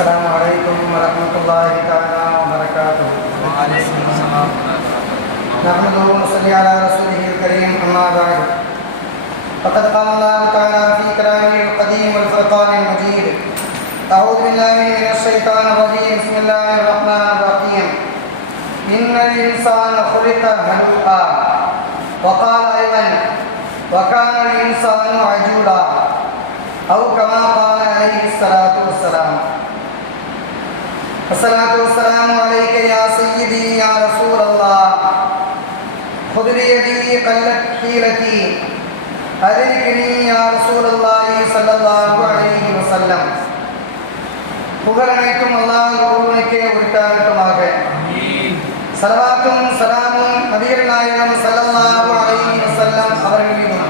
السلام عليكم ورحمة الله تعالى وبركاته. وعليكم السلام. نحمده ونصلي على رسوله الكريم أما بعد. فقد قال الله تعالى في كلامه القديم والفرقان المجيد أعوذ بالله من الشيطان الرجيم بسم الله الرحمن الرحيم. إن الإنسان خلق هلوعا. وقال أيضا وكان الإنسان عجولا. أو كما قال عليه الصلاة والسلام الصلاة والسلام عليك يا سيدي يا رسول الله خذ بيدي قلت حيلتي أدركني يا رسول الله صلى الله عليه وسلم புகழ் அனைத்தும் அல்லாஹ் ஒருவனுக்கே உரித்தாகட்டுமாக சலவாத்தும் சலாமும் நபிகள் நாயகம் ஸல்லல்லாஹு அலைஹி வஸல்லம் அவர்கள் மீதும்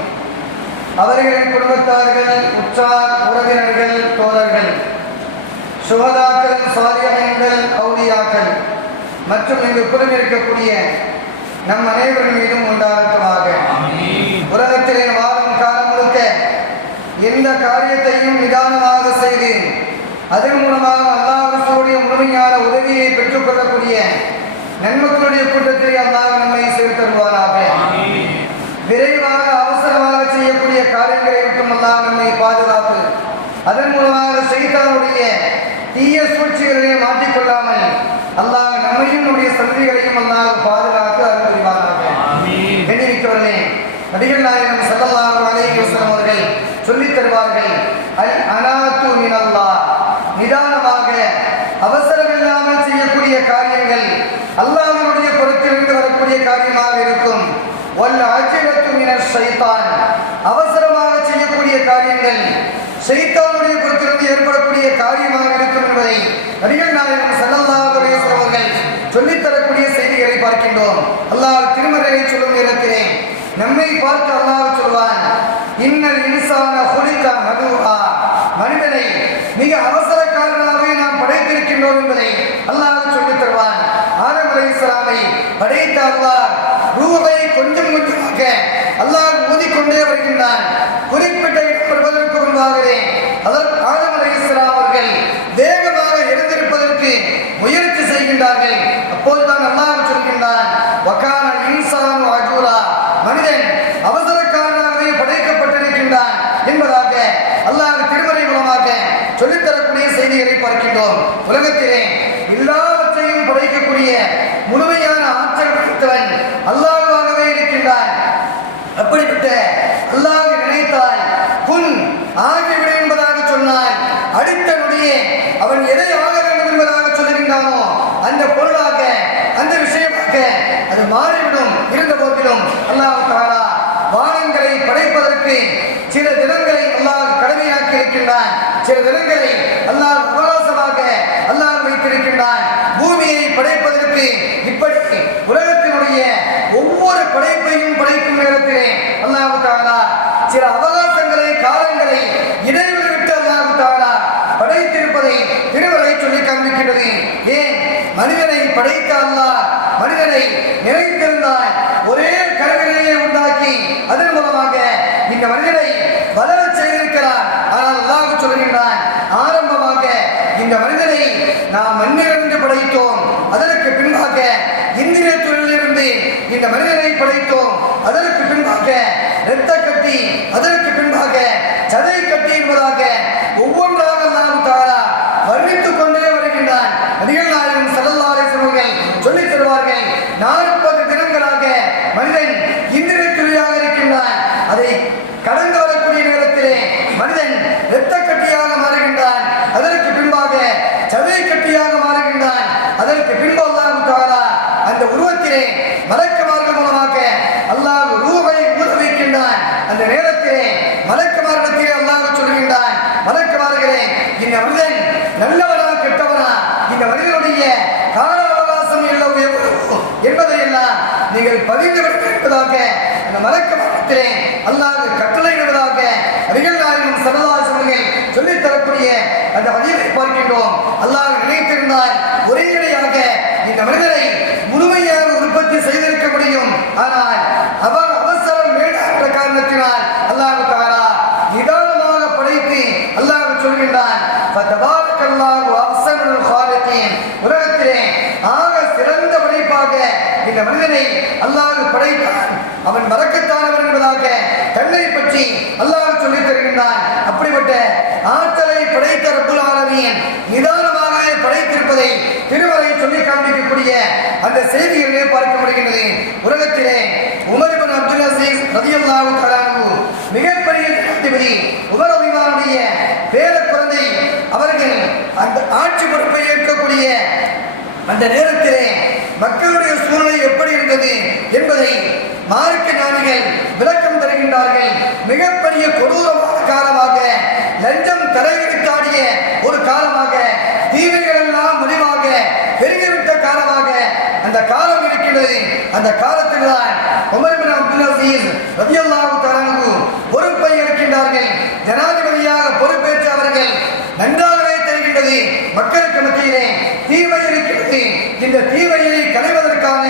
அவர்களின் குடும்பத்தார்கள் உற்றார் உறவினர்கள் தோழர்கள் சுகதாக்கள் சாலியங்கள் அவுலியாக்கள் மற்றும் இங்கு குழுமிருக்கக்கூடிய நம் அனைவரின் மீதும் உண்டாகட்டுமாக. உலகத்திலே வாழும் காலம் முழுக்க எந்த காரியத்தையும் நிதானமாக செய்து அதன் மூலமாக அல்லாஹுடைய முழுமையான உதவியை பெற்றுக்கொள்ளக்கூடிய நன்மக்களுடைய கூட்டத்திலே அல்லாஹ் நம்மை சேர்த்தருவாராக விரைவாக அவசரமாக செய்யக்கூடிய காரியங்களை விட்டும் அல்லாஹ் நம்மை பாதுகாப்பு அதன் மூலமாக செய்தானுடைய தீய சூழ்ச்சிகளிலே மாட்டிக்கொள்ளாமல் அல்லாஹ் நம்மையும் நம்முடைய சந்ததிகளையும் அல்லாஹ் பாதுகாத்து அருள் புரிவாராக கண்ணிமிக்கவர்களே நபிகள் நாயகம் ஸல்லல்லாஹு அலைஹி வஸல்லம் அவர்கள் சொல்லித் தருவார்கள் அல் அனாத்து மினல்லாஹ். நிதானமாக அவசரமில்லாமல் செய்யக்கூடிய காரியங்கள் அல்லாஹ்வினுடைய பொறுத்திலிருந்து வரக்கூடிய காரியமாக இருக்கும். வல் அஜிலத்து மினஷ் ஷைத்தான் அவசரமாக செய்யக்கூடிய காரியங்கள் பொறுத்திலிருந்து ஏற்படக்கூடிய காரியமாக இருக்கும் என்பதை நபிகள் நாயகம் ஸல்லல்லாஹு அலைஹி அவர்கள் சொல்லித் தரக்கூடிய செய்திகளை பார்க்கின்றோம். அல்லாஹ் திருமறையை சொல்லும் நேரத்திலே நம்மை பார்த்து அல்லாஹ் சொல்வான் இன்னல் இன்சான ஹுலிகா மதுஆ மனிதனை மிக அவசரக்காரனாகவே நாம் படைத்திருக்கின்றோம் என்பதை அல்லாஹ் சொல்லித் தருவான். ஆதம் அலைஹிஸ்ஸலாமை படைத்த அல்லாஹ் ரூபை கொஞ்சம் கொஞ்சமாக அல்லாஹ் ஊதிக்கொண்டே வருகின்றான். குறிப்பு இடம் வருவதற்கு முன்பாகவே அதற்கு ஆதம் அலைஹிஸ்ஸலாம் அவர்கள் வேகமாக எழுந்திருப்பதற்கு முயற்சி செய்கின்றார்கள் அப்போதுதான் அல்லாஹ் சொல்கின்றான் வகான இன்சான் அஜூரா மனிதன் அவசரக்காரனாகவே படைக்கப்பட்டிருக்கின்றான் என்பதாக அல்லாஹ் திருமறை மூலமாக சொல்லித்தரக்கூடிய வேண்டும் உலகத்திலே எல்லாவற்றையும் படைக்கக்கூடிய முழுமையான ஆற்றல் படைத்தவன் அல்லாஹ்வாகவே இருக்கின்றான். அப்படிப்பட்ட அல்லாஹ் நினைத்தால் குன் ஆகிவிடும் என்பதாக சொன்னான் அடுத்த நொடியே அவன் எதை ஆக வேண்டும் என்பதாக சொல்லுகின்றானோ அந்த பொருளாக அந்த விஷயமாக அது மாறிவிடும் இருந்த போதிலும் அல்லாஹ் தாரா வானங்களை படைப்பதற்கு சில தினங்களை அல்லாஹ் கடமையாக்கி இருக்கின்றான். சில தினங்களை அல்லாஹ் உபவாசமாக அல்லாஹ் வைத்திருக்கின்றான் பூமியை படைப்பதற்கு இப்படி உலகத்தினுடைய ஒவ்வொரு படைப்பையும் படைக்கும் நேரத்திலே அல்லாஹ் தாலா சில அவகாசங்களை காலங்களை இடைவெளி விட்டு அல்லாஹ் தாலா படைத்திருப்பதை திருவரை சொல்லி காண்பிக்கின்றது ஏன் மனிதனை படைத்த அல்லாஹ் மனிதனை நினைத்திருந்தால் ஒரே கருவிலேயே உண்டாக்கி அதன் மூலமாக இந்த மனிதனை வளரச் செய்திருக்கிறார் ஆனால் அல்லாஹ் சொல்கின்றான் ஆரம்பமாக இந்த மனிதனை நாம் மண்ணிலிருந்து படைத்தோம் அதற்கு பின்பாக இந்திர தொழிலிருந்து இந்த மனிதனை படைத்தோம் அதற்கு பின்பாக இரத்த கட்டி அதற்கு பின்பாக சதை கட்டி என்பதாக ஒவ்வொன்றாக நாம் தாரா வர்ணித்துக் கொண்டே வருகின்றான் நபிகள் நாயகம் ஸல்லல்லாஹு அலைஹி வஸல்லம் அவர்கள் சொல்லித் தருவார்கள் நாற்பது தினங்களாக மனிதன் இந்திர துளியாக இருக்கின்றான் அதை கடந்து வரக்கூடிய நேரத்திலே மனிதன் இரத்த கட்டியாக மாறுகின்றான் அதற்கு பின்பாக சதை கட்டியாக மாறுகின்றான் அதற்கு பின்பு அல்லாஹ் தாலா அந்த உருவத்திலே மலக்குமார்கள் மூலமாக அல்லாஹ் ரூஹை ஊத வைக்கின்றான் அந்த நேரத்திலே மலக்குமாரிடத்திலே அல்லாஹ் சொல்கின்றான் மலக்குமார்களே இந்த மனிதன் நல்லவரா கெட்டவனா இந்த மனிதனுடைய கால அவகாசம் என்பதையெல்லாம் நீங்கள் பதிந்து அந்த என்பதாக அந்த மலக்குமாரத்திலே கட்டளை கட்டளையிடுவதாக அருகில் நாயகம் சரதாசனங்கள் சொல்லித் தரக்கூடிய அந்த வழியை பார்க்கின்றோம். அல்லாஹ் நினைத்திருந்தால் ஒரே இடையாக இந்த மனிதனை முழுமையாக உற்பத்தி செய்திருக்க முடியும் ஆனால் அவர் அவசரம் வேண்டாத காரணத்தினால் அல்லாஹ் தாரா நிதானமாக படைத்து அல்லாஹ் சொல்கின்றான் "ஃபதபாரக்கல்லாஹு அஹ்ஸன இந்த மனிதனை அல்லாஹ் படைத்தான். அவன் வரக்கத்தானவன் என்பதாக தன்னை பற்றி அல்லாஹ் சொல்லித் தருகின்றான். அப்படிப்பட்ட ஆற்றலை படைத்த ரப்புல் ஆலமீன் நிதானமாகவே படைத்திருப்பதை திருமலை சொல்லி காண்பிக்கக்கூடிய அந்த செய்திகளிலே பார்க்க முடிகின்றது உலகத்திலே உமர் இப்னு அப்துல் அசீஸ் ரலியல்லாஹு தஆலா மிகப்பெரிய ஜனாதிபதி உமர் அபிமானுடைய பேர குழந்தை அவர்கள் அந்த ஆட்சி பொறுப்பை ஏற்கக்கூடிய அந்த நேரத்திலே மக்களுடைய சூழ்நிலை எப்படி இருந்தது என்பதை மார்க்க ஞானிகள் விளக்கம் தருகின்றார்கள். மிகப்பெரிய கொடூரமான காலமாக லஞ்சம் தலையெடுத்தாடிய ஒரு காலமாக தீமைகள் எல்லாம் முடிவாக பெருகிவிட்ட காலமாக அந்த காலம் இருக்கின்றது அந்த காலத்தில் தான் உமர் பின் அப்துல் அசீஸ் ரதியல்லாஹு தரங்கு பொறுப்பை எடுக்கின்றார்கள். ஜனாதிபதியாக பொறுப்பேற்ற அவர்கள் நன்றாகவே தெரிகின்றது. மக்களுக்கு மத்தியிலே தீமை இருக்கிறது. இந்த தீவையை களைவதற்கான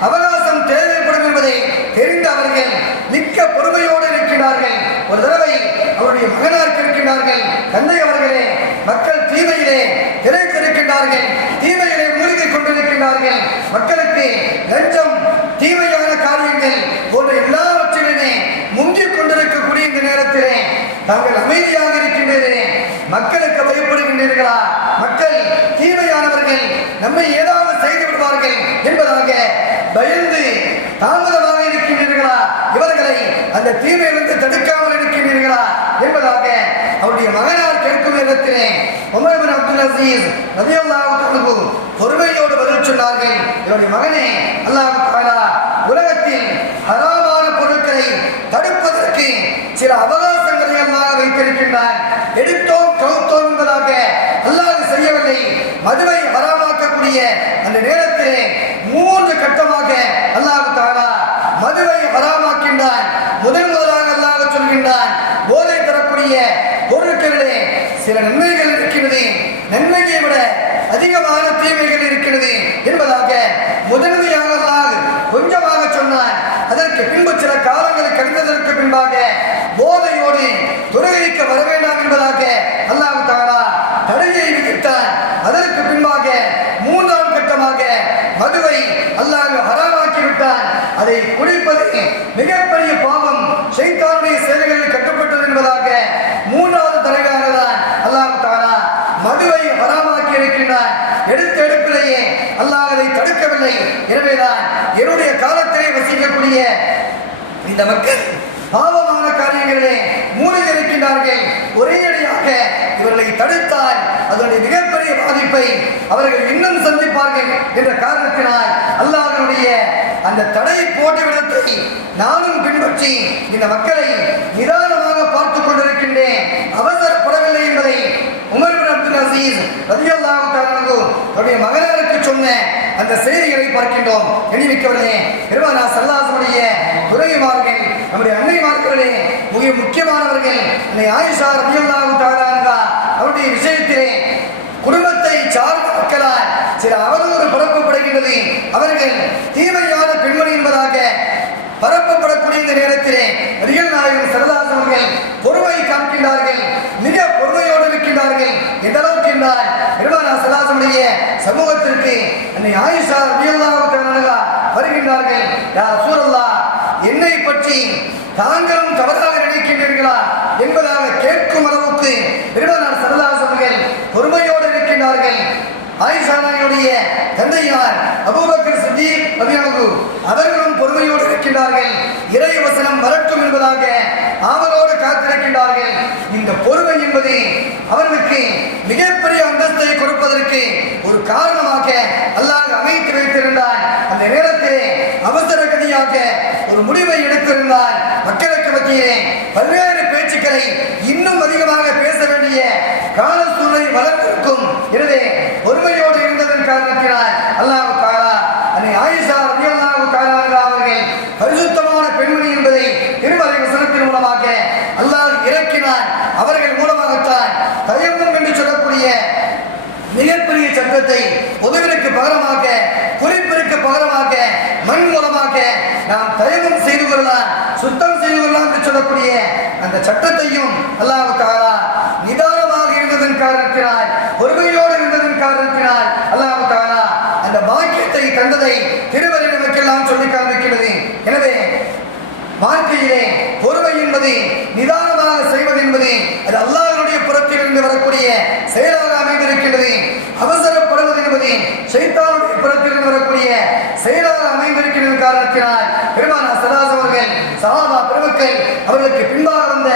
அவகாசம் தேவைப்படும் என்பதை தெரிந்த அவர்கள் மிக்க பொறுமையோடு இருக்கிறார்கள் ஒரு தடவை அவருடைய மகனார் இருக்கின்றார்கள் தந்தை அவர்களே மக்கள் தீமையிலே திரைத்திருக்கின்றார்கள் தீமையிலே மூழ்கி கொண்டிருக்கின்றார்கள். மக்களுக்கு லஞ்சம் தீமையான காரியங்கள் போன்ற எல்லாவற்றிலுமே முங்கிக் கொண்டிருக்கக்கூடிய இந்த நேரத்திலே தாங்கள் அமைதியாக இருக்கின்றதே மக்களுக்கு பயப்படுகின்றீர்களா? மக்கள் நம்மை ஏதாவது செய்து விடுவார்கள் என்பதாக பயந்து தாமதமாக இருக்கின்றீர்களா? இவர்களை அந்த தீமையிலிருந்து தடுக்காமல் இருக்கின்றீர்களா? என்பதாக அவருடைய மகனால் கேட்கும் நேரத்திலே உமர் பின் அப்துல் அசீஸ் ரலியல்லாஹு பொறுமையோடு பதில் சொன்னார்கள். என்னுடைய மகனே அல்லாஹ் தாலா உலகத்தில் ஹராமான பொருட்களை தடுப்பதற்கு சில அவகாசங்களை அல்லாஹ் வைத்திருக்கின்றார் எடுத்தோம் கவுத்தோம் என்பதாக அல்லாஹ் செய்யவில்லை மதுவை ஹராமாக்கக்கூடிய அந்த நேரத்திலே மூன்று கட்டமாக அல்லாஹு தாரா மதுவை ஹராமாக்கின்றான். முதன் முதலாக அல்லாஹ் சொல்கின்றான் போதை தரக்கூடிய பொருட்களிலே சில நன்மைகள் இருக்கிறது. நன்மையை விட அதிகமான தீமைகள் இருக்கிறது என்பதாக முதன்மையாக அல்லாஹ் கொஞ்சமாக சொன்னான். அதற்கு பின்பு சில காலங்கள் கழிந்ததற்கு பின்பாக போதையோடு துறையிக்க வர வேண்டாம் என்பதாக அல்லாஹ் தாரா தடையை விதித்தான் அதற்கு பின்பாக மூன்றாம் கட்டமாக மதுவை அல்லாஹ் ஹராமாக்கி விட்டான் அதை குடிப்பது மிகப்பெரிய பாவம் ஷைத்தானுடைய சேவைகளில் கட்டப்பட்டது என்பதாக மூன்றாவது தலைவராக தான் அல்லாஹ் தாரா மதுவை ஹராமாக்கி இருக்கின்றான் எடுத்த எடுப்பிலேயே இருக்கவில்லை. எனவேதான் என்னுடைய காலத்திலே வசிக்கக்கூடிய இந்த மக்கள் பாவமான காரியங்களிலே மூழ்கி இருக்கின்றார்கள். ஒரே அடியாக இவர்களை தடுத்தால் அதனுடைய மிகப்பெரிய பாதிப்பை அவர்கள் இன்னும் சந்திப்பார்கள் என்ற காரணத்தினால் அல்லாதனுடைய அந்த தடை போட்ட விடத்தை நானும் பின்பற்றி இந்த மக்களை நிதானமாக பார்த்து கொண்டிருக்கின்றேன். அவசரப்படவில்லை என்பதை அசீஸ் ரலியல்லாஹு தஆலா அன்ஹு மகனாருக்கு சொன்ன அந்த செய்திகளை பார்க்கின்றோம். எண்ணிமிக்கவர்களே பெருமானா சல்லாசனுடைய துறைமார்கள் நம்முடைய அன்னைமார்களே மிக முக்கியமானவர்கள் அன்னை ஆயிஷா ரலியல்லாஹு தஆலா அவருடைய விஷயத்திலே குடும்பத்தை சார்ந்த மக்களால் சில அவதூறு பரப்பப்படுகின்றது. அவர்கள் தீமையான பெண்மணி என்பதாக பரப்பப்படக்கூடிய இந்த நேரத்திலே ரியல் நாயகன் சரதாசன் அவர்கள் பொறுமை காண்கின்றார்கள் மிக பொறுமையோடு இருக்கின்றார்கள் இருந்தார் அளவுக்கு என்றால் பெருமானா சரதாசனுடைய சமூகத்திற்கு அன்னை ஆயுஷா ரியல்லாவுக்கு வருகின்றார்கள். யார் சூரல்லா என்னை பற்றி தாங்களும் தவறாக நினைக்கின்றீர்களா? என்பதாக கேட்கும் அளவுக்கு பெருமானார் சரதாசன் அவர்கள் பொறுமையோடு இருக்கின்றார்கள் ஆயிஷானாயுடைய தந்தையார் அபூபக்கர் சித்திக் ரலியல்லாஹு அவர்களும் பொறுமையோடு இருக்கின்றார்கள் இறை வசனம் வரட்டும் என்பதாக ஆவலோடு காத்திருக்கின்றார்கள். இந்த பொறுமை என்பது அவர்களுக்கு மிகப்பெரிய அந்தஸ்தை கொடுப்பதற்கு ஒரு காரணமாக அல்லாஹ் அமைத்து வைத்திருந்தார். அந்த நேரத்தில் அவசர கதியாக ஒரு முடிவை எடுத்திருந்தார். மக்களுக்கு மத்தியிலே பல்வேறு பேச்சுக்களை இன்னும் அதிகமாக பேச வேண்டிய கால சூழலை வளர்ந்திருக்கும் எனவே கழுகம் செய்து கொள்ளலாம் சுத்தம் செய்து கொள்ளலாம் என்று சொல்லக்கூடிய அந்த சட்டத்தையும் அல்லாவுக்காரா நிதானமாக இருந்ததன் காரணத்தினால் பொறுமையோடு இருந்ததன் காரணத்தினால் அல்லாவுக்காக அந்த பாக்கியத்தை தந்ததை திருவரிடமக்கெல்லாம் சொல்லி காண்பிக்கிறது. எனவே வாழ்க்கையிலே பொறுமை என்பது நிதானமாக செய்வது என்பது அது அல்லாஹனுடைய புறத்தில் இருந்து வரக்கூடிய செயலாக அமைந்திருக்கின்றது. அவசரப்படுவது என்பது சைத்தானுடைய புறத்தில் இருந்து வரக்கூடிய செயலாக அமைந்திருக்கிறது காரணத்தினால் சாதா பெருமக்கள் அவர்களுக்கு பின்பாக வந்த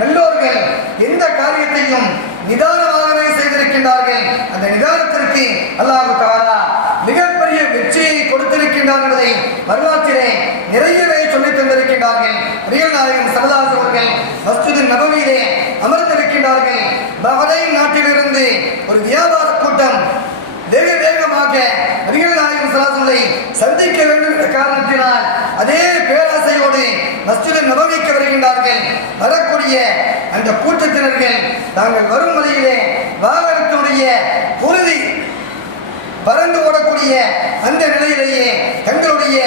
நல்லோர்கள் எந்த காரியத்தையும் நிதானமாகவே செய்திருக்கின்றார்கள்? அந்த நிதானத்திற்கு அல்லாஹு தாரா மிகப்பெரிய வெற்றியை கொடுத்திருக்கின்றார் என்பதை வரலாற்றிலே நிறையவே சொல்லித் தந்திருக்கின்றார்கள். ரியல் நாயகன் சரதாஸ் அவர்கள் மஸ்ஜிது நபவியிலே அமர்ந்திருக்கின்றார்கள். பஹரைன் நாட்டிலிருந்து ஒரு வியாபார கூட்டம் வேக வேகமாக ரியல் நாயகன் சந்திக்க வேண்டும் என்ற காரணத்தினால் அதே பேராசையோடு மஸ்ஜிதை நபவிக்கு வருகின்றார்கள். வரக்கூடிய அந்த கூட்டத்தினர்கள் நாங்கள் வரும் வழியிலே வாகனத்துடைய உறுதி பறந்து ஓடக்கூடிய அந்த நிலையிலேயே தங்களுடைய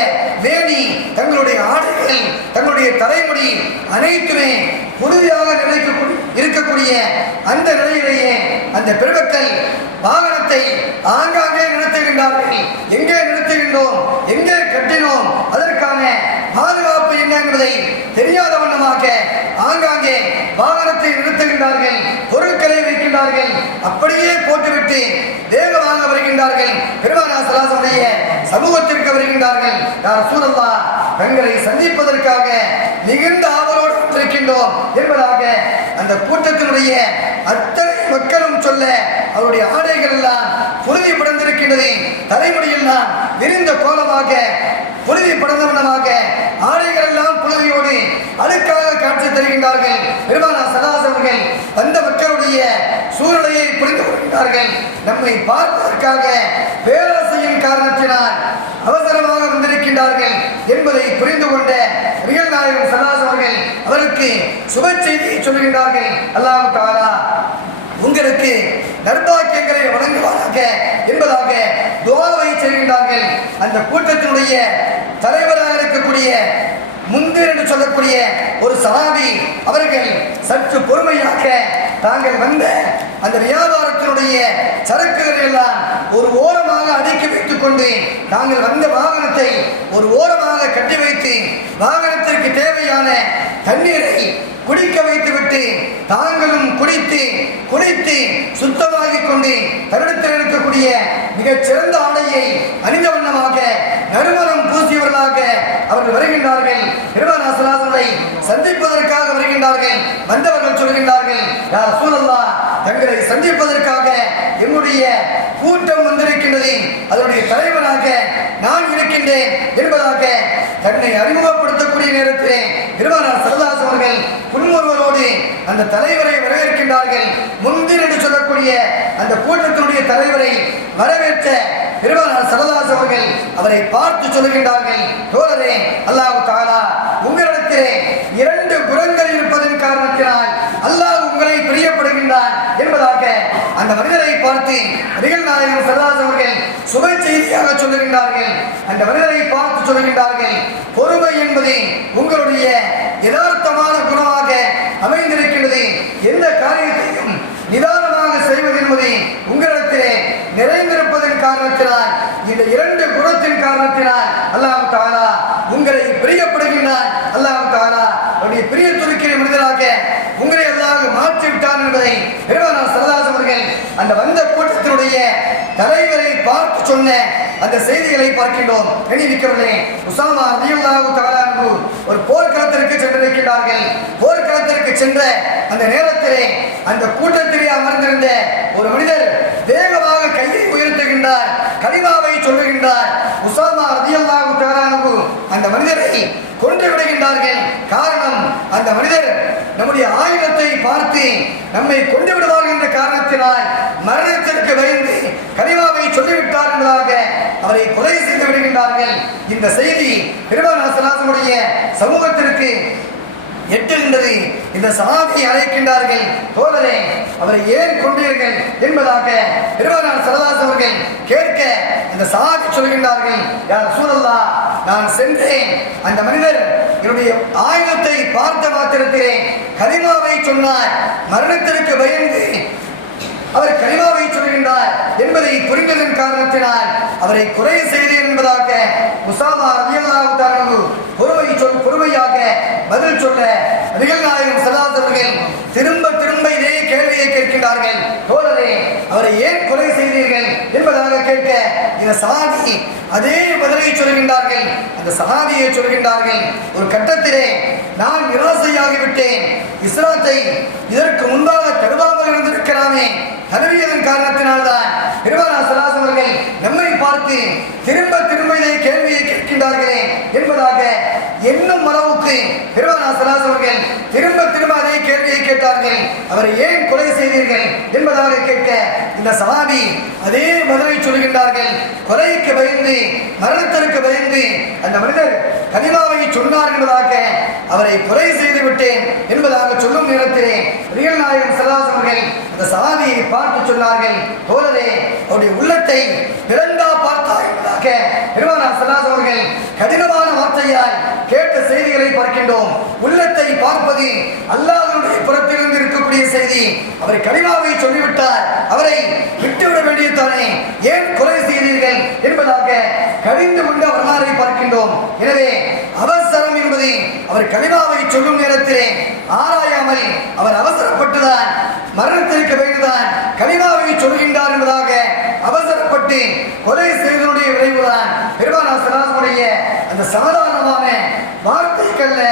வேணி தங்களுடைய ஆடைகள் தங்களுடைய தலைமுடி அனைத்துமே உறுதியாக நிலைக்க இருக்கக்கூடிய அந்த நிலையிலேயே அந்த பெருமக்கள் வாகனத்தை ஆங்காங்கே நிறுத்துகின்றார்கள். எங்கே நிறுத்துகின்றோம்? எங்கே கட்டினோம்? அதற்கான பாதுகாப்பு என்ன என்பதை தெரியாத வண்ணமாக ஆங்காங்கே வாகனத்தை நிறுத்துகின்றார்கள் பொருட்களை வைக்கின்றார்கள் அப்படியே போட்டுவிட்டு வேகமாக வருகின்றார்கள். பெருமானா சலாசனுடைய சமூகத்திற்கு வருகின்றார்கள். யார் சூழல்லா தங்களை சந்திப்பதற்காக மிகுந்த ஆவலோடு இருக்கின்றோம் என்பதாக அந்த கூட்டத்தினுடைய அத்தனை மக்களும் சொல்ல அவருடைய ஆடைகள் எல்லாம் புழுதி படர்ந்திருக்கின்றது தலைமுடியெல்லாம் விரிந்த கோலமாக புழுதி படர்ந்தவனமாக ஆடைகள் எல்லாம் புழுதியோடு அழுக்காக காட்சி தருகின்றார்கள். பெருமானா சதாஸ் அவர்கள் அந்த மக்களுடைய சூழ்நிலையை புரிந்து கொள்கின்றார்கள் நம்மை பார்ப்பதற்காக பேரரசையின் காரணத்தினால் அவசரமாக வந்திருக்கின்றார்கள் என்பதை புரிந்து கொண்ட ரியல் நாயகன் அவருக்கு சுப செய்தியை சொல்கின்றார்கள். அல்லாஹ் தாரா உங்களுக்கு நர்பாக்கியங்களை வழங்குவாராக என்பதாக துவாவை செய்கின்றார்கள் அந்த கூட்டத்தினுடைய தலைவராக இருக்கக்கூடிய முந்திர் என்று சொல்லக்கூடிய ஒரு சகாபி அவர்கள் சற்று பொறுமையாக தாங்கள் வந்த அந்த வியாபாரத்தினுடைய சரக்குகளை எல்லாம் ஒரு ஓரமாக அடுக்கி வைத்துக் கொண்டு நாங்கள் வந்த வாகனத்தை ஒரு ஓரமாக கட்டி வைத்து வாகனத்திற்கு தேவையான தண்ணீரை குடிக்க வைத்துவிட்டு தாங்களும் குடித்து குடித்து சுத்தமாகிக் கொண்டேன். தருணத்தில் இருக்கக்கூடிய மிகச் சிறந்த ஆடையை அணிந்த வண்ணமாக நறுமணம் பூசியவர்களாக அவர்கள் வருகின்றார்கள். பெருமானாசலாசனை சந்திப்பதற்காக வருகின்றார்கள். வந்தவர்கள் சொல்கின்றார்கள் யார் சூழல்லா தங்களை சந்திப்பதற்காக என்னுடைய கூட்டம் வந்திருக்கின்றது அதனுடைய தலைவனாக நான் இருக்கின்றேன். என்பதாக தன்னை அறிமுகப்படுத்த அறிமுகப்படுத்தக்கூடிய நேரத்திலே பெருமானார் சரதாஸ் அவர்கள் புன்முறுவலோடு அந்த தலைவரை வரவேற்கின்றார்கள். முன்திர் என்று சொல்லக்கூடிய அந்த கூட்டத்தினுடைய தலைவரை வரவேற்ற பெருமானார் சரதாஸ் அவர்கள் அவரை பார்த்து சொல்கின்றார்கள் தோழரே அல்லாஹு தாலா உங்களிடத்திலே இரண்டு குணங்கள் இருப்பதன் காரணத்தினால் அல்லாஹ் உங்களை பிரியப்படுகின்றான் என்பதாக அந்த மனிதரை பார்த்து நபிகள் நாயகம் சரதாஸ் அவர்கள் சுப செய்தியாக சொல்லுகின்றார்கள். அந்த மனிதரை பார்த்து சொல்லுகின்றார்கள் பொறுமை என்பது உங்களுடைய யதார்த்தமான குணமாக அமைந்திருக்கிறது எந்த காரியத்தையும் நிதானமாக செய்வது என்பது உங்களிடத்திலே நிறைந்திருப்பதன் காரணத்தினால் இந்த இரண்டு குணத்தின் காரணத்தினால் அல்லாஹ் தாரா உங்களை பிரியப்படுகின்றார் அல்லாஹ் தாரா அவருடைய பிரிய துருக்கிய மனிதராக உங்களை அல்லாஹ் மாற்றிவிட்டார் என்பதை அந்த வந்த கூட்டத்தினுடைய தலைவரை பார்த்து சொன்ன அந்த செய்திகளை பார்க்கின்றோம். எண்ணிருக்கவில்லை உசாமா ரலியல்லாஹு தஆலா ஒரு போர்க்களத்திற்கு சென்றிருக்கிறார்கள் போர்க்களத்திற்கு சென்ற அந்த நேரத்திலே அந்த கூட்டத்திலே அமர்ந்திருந்த ஒரு மனிதர் வேகமாக கையை உயர்த்துகின்றார் கலிமாவை சொல்லுகின்றார். உசாமா ரலியல்லாஹு அந்த மனிதரை கொன்று விடுகின்றார்கள். காரணம் அந்த மனிதர் நம்முடைய ஆயுதத்தை பார்த்து நம்மை கொண்டு விடுவார் என்ற காரணத்தினால் மரணத்திற்கு பயந்து கனிமாவை சொல்லிவிட்டார் என்பதாக அவரை கொலை செய்து விடுகின்றார்கள். இந்த செய்தி பெருமானாசனாசனுடைய சமூகத்திற்கு எட்டுகின்றது இந்த சமாதியை அழைக்கின்றார்கள். தோழரே அவரை ஏன் கொண்டீர்கள் என்பதாக பெருமானார் சரதாஸ் அவர்கள் கேட்க இந்த சமாதி சொல்கின்றார்கள். யார் சூழல்லா நான் சென்றேன். அந்த மனிதர் என்னுடைய ஆயுதத்தை பார்த்த மாத்திரத்திலே கரிமாவை சொன்னார். மரணத்திற்கு பயந்து அவர் கரிமாவை சொல்கின்றார் என்பதை புரிந்ததன் காரணத்தினால் அவரை குறை செய்தேன் என்பதாக முசாமா ரலியல்லாஹு பொறுமை சொல் பொறுமையாக பதில் சொல்ல நபிகள் நாயகம் சதாசவர்கள் திரும்ப திரும்ப இதே கேள்வியை கேட்கின்றார்கள். தோழரே அவரை ஏன் கொலை செய்தீர்கள் என்பதாக கேட்க இந்த சஹாபி அதே பதிலை சொல்கின்றார்கள். அந்த சஹாபியை சொல்கின்றார்கள். ஒரு கட்டத்திலே நான் நிராசையாகிவிட்டேன். இஸ்லாத்தை இதற்கு முன்பாக தருவாமல் இருந்திருக்கலாமே தருவியதன் காரணத்தினால்தான் பெருமானா சலாசம் அவர்கள் நம்மை பார்த்து திரும்ப திரும்ப இதை கேள்வியை கேட்கின்றார்களே என்பதாக என்னும் அளவுக்கு பெருமானா சலாசம் அவர்கள் திரும்ப திரும்ப அதே கேள்வியை கேட்டார்கள். அவரை ஏன் கொலை செய்தீர்கள் என்பதாக கேட்க இந்த சஹாபி அதே மதுரை சொல்கின்றார்கள். கொலைக்கு பயந்து மரணத்திற்கு பயந்து அந்த மனிதர் கனிமாவை சொன்னார் என்பதாக அவரை கொலை செய்து விட்டேன் என்பதாக சொல்லும் நேரத்திலே ரியல் நாயகம் சல்லாஸ் அவர்கள் அந்த சஹாபியை பார்த்து சொன்னார்கள் தோழரே அவருடைய உள்ளத்தை பிறந்தா பார்த்தா என்பதாக பெருமானார் அவர்கள் கடினமான வார்த்தையால் கேட்ட செய்திகளை பார்க்கின்றோம். உள்ளத்தை பார்ப்பது அல்லாஹ்வுடைய புறத்திலிருந்து இருக்கக்கூடிய செய்தி. அவர் கனிமாவை சொல்லிவிட்டார். அவரை விட்டுவிட வேண்டியதானே ஏன் கொலை செய்தீர்கள் என்பதாக கடிந்து கொண்டு வரலாறை பார்க்கின்றோம். எனவே அவசரம் என்பது அவர் கனிமாவை சொல்லும் நேரத்திலே ஆராயாமல் அவர் அவசரப்பட்டுதான் மரணத்திற்கு பிறகுதான் கனிமாவை சொல்கின்றார் என்பதாக அவசரப்பட்டு கொலை செய்தனுடைய பெருமானா அந்த சாதாரணமான வார்த்தைகள்ல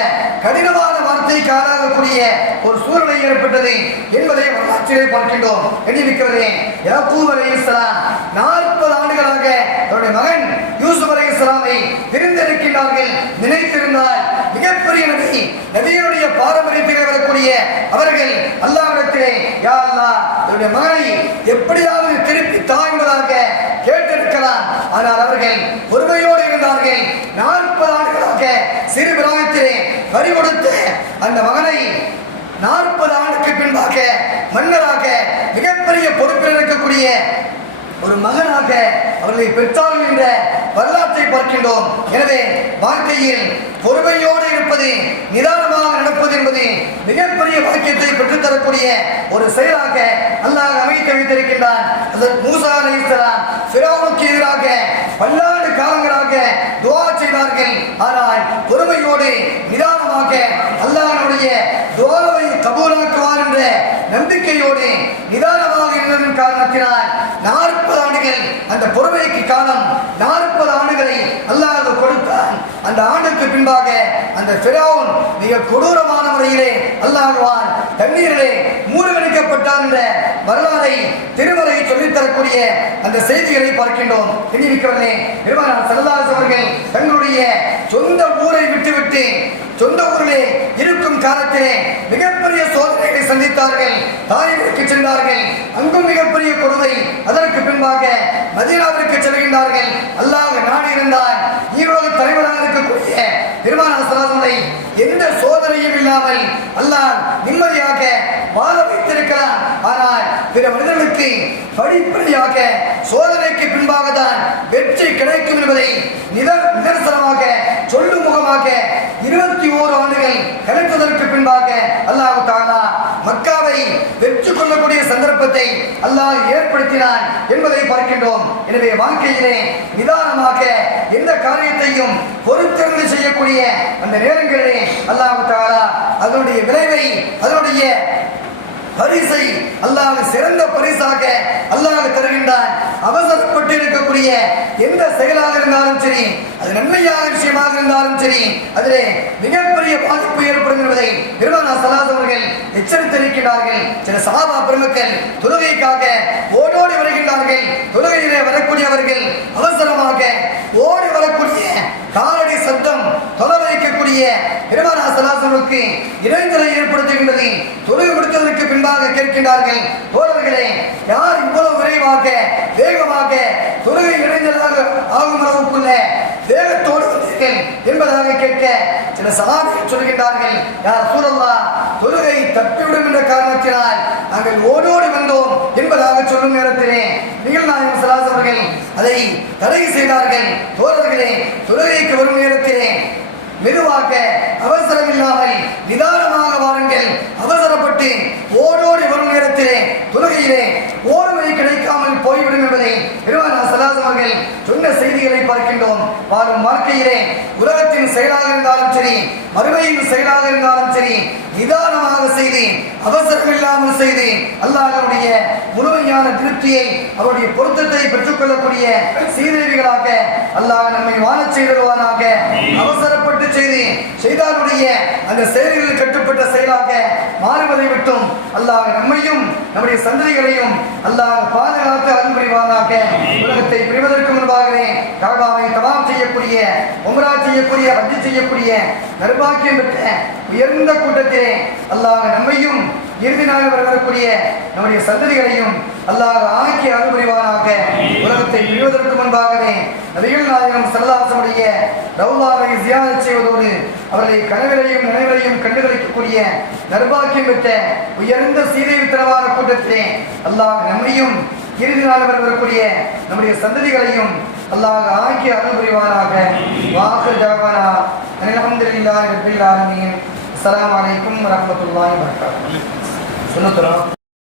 கடினமான வார்த்தைக்கு ஆளாகக்கூடிய ஒரு சூழ்நிலை ஏற்பட்டது என்பதை வரலாற்றிலே பார்க்கின்றோம். எண்ணிவிக்கிறதே யாக்கூப் அலை இஸ்லாம் நாற்பது ஆண்டுகளாக தன்னுடைய மகன் யூசுப் அலை இஸ்லாமை பிரிந்திருக்கின்றார்கள் நினைத்திருந்தால் மிகப்பெரிய நபி நபியினுடைய பாரம்பரியத்தை வரக்கூடிய அவர்கள் அல்லாவிடத்திலே யா அல்லா என்னுடைய மகனை எப்படியாவது திருப்பி தாய் என்பதாக ஆனால் அவர்கள் பொறுமையோடு இருந்தார்கள். நாற்பது ஆண்டுகளாக சிறு பிராயத்திலே வரி கொடுத்து அந்த மகனை நாற்பது ஆண்டுக்கு பின்பாக மன்னராக மிகப்பெரிய பொறுப்பில் இருக்கக்கூடிய ஒரு மகனாக அவர்களை பெற்றார்கள் என்ற வரலாற்றை பார்க்கின்றோம். எனவே வாழ்க்கையில் பொறுமையோடு இருப்பது நிதானமாக நடப்பது என்பது மிகப்பெரிய வாக்கியத்தை பெற்றுத்தரக்கூடிய ஒரு செயலாக அல்லாஹ் அமைத்து வைத்திருக்கின்றான். அதற்கு மூசா எதிராக பல்லாண்டு காலங்களாக துவா செய்தார்கள் ஆனால் பொறுமையோடு நிதானமாக அல்லாஹனுடைய துவாவை கபூலாக்குவார் என்ற நம்பிக்கையோடு நிதானமாக இருந்ததன் காரணத்தினால் நாற்பது ஆண்டுகள் அந்த புறவைக்கு காலம் நாற்பது ஆண்டுகளை அல்லாஹ் கொடுத்தான். அந்த ஆண்டுக்கு பின்பாக அந்த ஃபிரௌன் மிக கொடூரமான முறையிலே அல்லாஹ்வான் தண்ணீரிலே மூழ்கடிக்கப்பட்டான் என்ற வரலாறை திருமலை சொல்லித் தரக்கூடிய அந்த செய்திகளை பார்க்கின்றோம். எண்ணிருக்கிறவர்களே பெருமானார் செல்லாஸ் அவர்கள் தங்களுடைய சொந்த ஊரை விட்டுவிட்டு சொந்த ஊரிலே இருக்கும் காலத்திலே மிகப்பெரிய சோதனைகளை சந்தித்தார்கள். தாயிற்கு சென்றார்கள். அங்கும் மிகப்பெரிய கொடுமை. அதற்கு பின்பாக மதீனாவிற்கு செல்கின்றார்கள். அல்லாஹ் நாடு இருந்தால் ஈரோடு தலைவராக இருக்கக்கூடிய பெருமானார் சலாசனை எந்த சோதனையும் இல்லாமல் அல்லாஹ் நிம்மதியாக வாழ வைத்திருக்கிறான். ஆனால் பிற மனிதர்களுக்கு படிப்படியாக சோதனைக்கு பின்பாக தான் வெற்றி கிடைக்கும் என்பதை நிதர் நிதர்சனமாக சொல்லும் முகமாக இருபத்தி ஓரு ஆண்டுகள் கழித்ததற்கு பின்பாக அல்லாஹ் தாலா மக்காவை வெற்றி கொள்ளக்கூடிய சந்தர்ப்பத்தை அல்லாஹ் ஏற்படுத்தினான் என்பதை பார்க்கின்றோம். எனவே வாழ்க்கையிலே நிதானமாக எந்த காரியத்தையும் பொறுத்திருந்து செய்யக்கூடிய அந்த நேரங்களிலே அல்லாஹ் தாலா அதனுடைய விளைவை அதனுடைய பரிசை அல்லாஹ் சிறந்த பரிசாக அல்லாஹ் தருகின்றான். அவசரப்பட்டு இருக்கக்கூடிய எந்த செயலாக இருந்தாலும் சரி அது நன்மையான விஷயமாக இருந்தாலும் சரி அதிலே மிகப்பெரிய பாதிப்பு ஏற்படும் என்பதை பெருமானா சலாத் அவர்கள் எச்சரித்திருக்கிறார்கள் சில சாபா பெருமக்கள் தொழுகைக்காக ஓடோடி வருகின்றார்கள். தொழுகையிலே வரக்கூடியவர்கள் அவசரமாக ஓடி வரக்கூடிய காலடி சத்தம் தொலை வைக்கக்கூடிய பெருமானா சலாசனுக்கு இடைஞ்சலை ஏற்படுத்துகின்றது. தொழுகை என்பதற்காக கேட்கின்றார்கள் தோழர்களே யார் இவ்வளவு விரைவாக வேகமாக தொழுகை இடைஞ்சலாக ஆகும் அளவுக்குள்ள வேகத்தோடு என்பதாக கேட்க சில சகாபிகள் சொல்கின்றார்கள் யார் சூழல்லா தொழுகை தப்பிவிடும் என்ற காரணத்தினால் நாங்கள் ஓடோடு வந்தோம் என்பதாக சொல்லும் நேரத்திலே நிகழ்நாயகம் சலாஸ் அவர்கள் அதை தடை செய்தார்கள். தோழர்களே தொழுகைக்கு வரும் நேரத்திலே மெதுவாக அவசரம் இல்லாமல் நிதானமாக வாருங்கள் அவசரப்பட்டு ஓடோடி வரும் நேரத்திலே தொழுகையிலே ஓடுமை கிடைக்காமல் போய்விடும் என்பதை என்பதை பெருமானா சலாசம் அவர்கள் சொன்ன செய்திகளை பார்க்கின்றோம். வாழும் வாழ்க்கையிலே உலகத்தின் செயலாக இருந்தாலும் சரி மறுமையின் செயலாக இருந்தாலும் சரி நிதானமாக செய்து அவசரம் இல்லாமல் செய்து அல்லாஹ்வுடைய முழுமையான திருப்தியை அவருடைய பொருத்தத்தை பெற்றுக்கொள்ளக்கூடிய சீரழிவுகளாக அல்லாஹ் நம்மை வாழச் செய்திருவானாக. அவசரப்பட்டு செய்து செய்தாருடைய அந்த செயல்களில் கட்டுப்பட்ட செயலாக மாறுவதை விட்டும் அல்லாஹ் நம்மையும் நம்முடைய சந்ததிகளையும் அல்லாஹ் பாதுகாத்து அருள் புரிவானாக. உலகத்தை பிரிவதற்கு முன்பாகவே கழகாவை தவாம் செய்யக்கூடிய உம்ரா செய்யக்கூடிய ஹஜ் செய்யக்கூடிய நர்பாக்கியம் பெற்ற உயர்ந்த கூட்டத்திலே அல்லாஹ் நம்மையும் இறுதி நாள் வரை வரக்கூடிய நம்முடைய சந்ததிகளையும் அல்லாஹ் ஆக்கி அருள் புரிவானாக உலகத்தை பிரிவதற்கு முன்பாகவே நபிகள் நாயகம் சல்லாசனுடைய ரவுலாவை ஜியாதத் செய்வதோடு அவர்களை கனவிலையும் நினைவிலையும் கண்டுகளிக்கக்கூடிய நர்பாக்கியம் பெற்ற உயர்ந்த சீதை வித்தரவான கூட்டத்திலே அல்லாஹ் நம்மையும் இறுதி நாள் வரை வரக்கூடிய நம்முடைய சந்ததிகளையும் அல்லாஹ் ஆக்கி அருள்புரிவானாக வாக்கு ஜாவானா அல்ஹம்துலில்லாஹி ரப்பில் ஆலமீன். அஸ்லாம் வலைக்கும் வரஹ்மத்துல்லாஹி வரகாத்து சொல்லுத்துறோம்